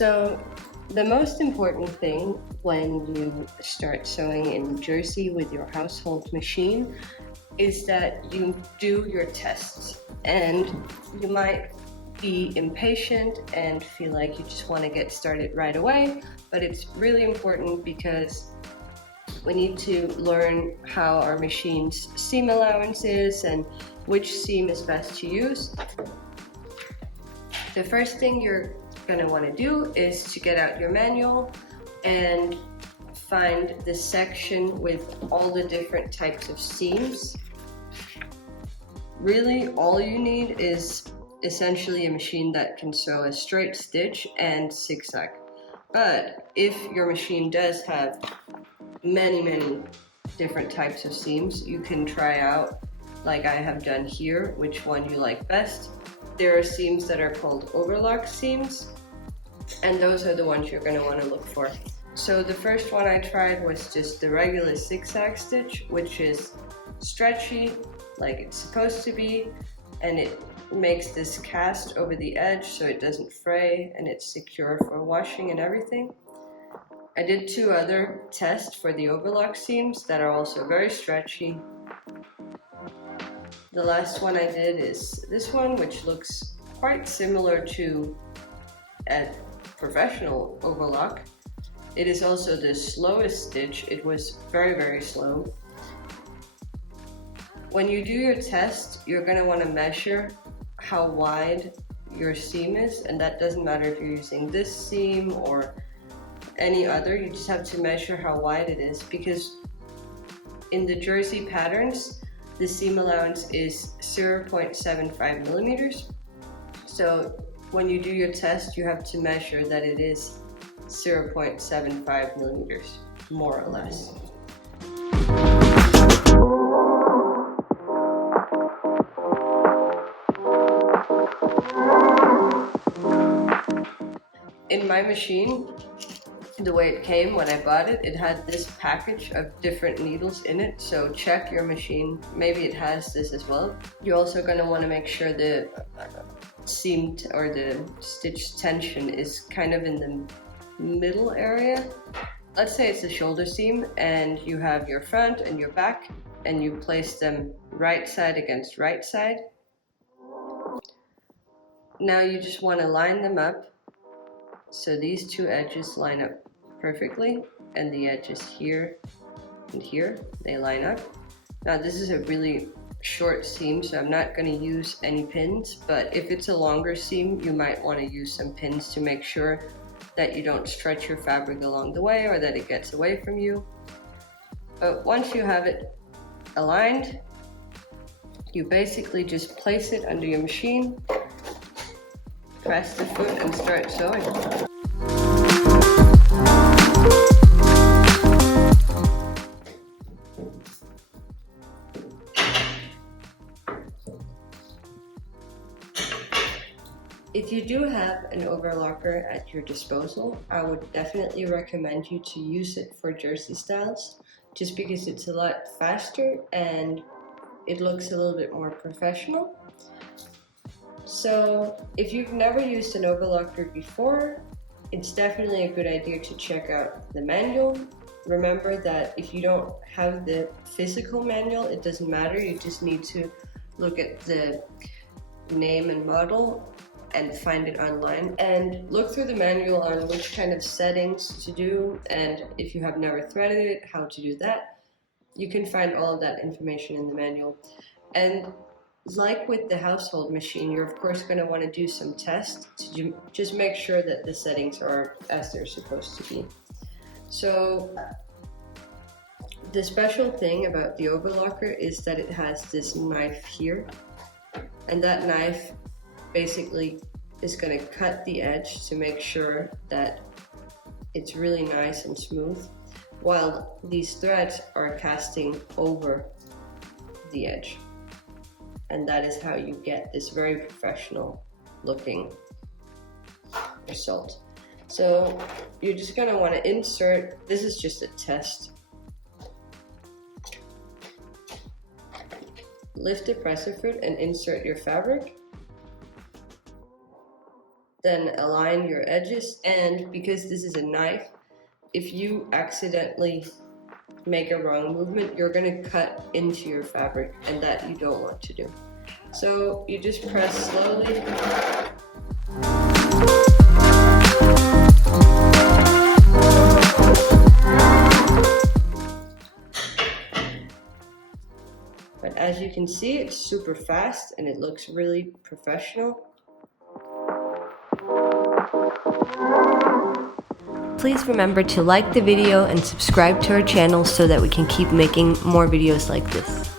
So the most important thing when you start sewing in jersey with your household machine is that you do your tests. And you might be impatient and feel like you just want to get started right away, but it's really important because we need to learn how our machine's seam allowance is and which seam is best to use. The first thing you're going to want to do is to get out your manual and find the section with all the different types of seams. Really, all you need is essentially a machine that can sew a straight stitch and zigzag. But if your machine does have many different types of seams, you can try out, like I have done here, which one you like best. There are seams that are called overlock seams, and those are the ones you're going to want to look for. So the first one I tried was just the regular zigzag stitch, which is stretchy like it's supposed to be, and it makes this cast over the edge so it doesn't fray, and it's secure for washing and everything. I did 2 other tests for the overlock seams that are also very stretchy. The last one I did is this one, which looks quite similar to a professional overlock. It is also the slowest stitch. It was very slow. When you do your test, you're going to want to measure how wide your seam is, and that doesn't matter if you're using this seam or any other. You just have to measure how wide it is, because in the jersey patterns the seam allowance is 0.75 millimeters. So when you do your test, you have to measure that it is 0.75 millimeters, more or less. In my machine, the way it came when I bought it, it had this package of different needles in it, so check your machine, maybe it has this as well. You're also going to want to make sure the seam or the stitch tension is kind of in the middle area. Let's say it's the shoulder seam and you have your front and your back, and you place them right side against right side. Now you just want to line them up so these 2 edges line up perfectly, and the edges here and here, they line up. Now this is a really short seam, so I'm not going to use any pins, but if it's a longer seam, you might want to use some pins to make sure that you don't stretch your fabric along the way or that it gets away from you. But once you have it aligned, you basically just place it under your machine, press the foot and start sewing. If you do have an overlocker at your disposal, I would definitely recommend you to use it for jersey styles, just because it's a lot faster and it looks a little bit more professional. So if you've never used an overlocker before, it's definitely a good idea to check out the manual. Remember that if you don't have the physical manual, it doesn't matter. You just need to look at the name and model and find it online, and look through the manual on which kind of settings to do, and if you have never threaded it, how to do that. You can find all of that information in the manual. And like with the household machine, you're of course going to want to do some tests to just make sure that the settings are as they're supposed to be. So the special thing about the overlocker is that it has this knife here, and that knife basically is going to cut the edge to make sure that it's really nice and smooth, while these threads are casting over the edge. And that is how you get this very professional looking result. So you're just going to want to insert, this is just a test. Lift the presser foot and insert your fabric. Then align your edges, and because this is a knife, if you accidentally make a wrong movement, you're going to cut into your fabric, and that you don't want to do. So you just press slowly. But as you can see, it's super fast and it looks really professional. Please remember to like the video and subscribe to our channel so that we can keep making more videos like this.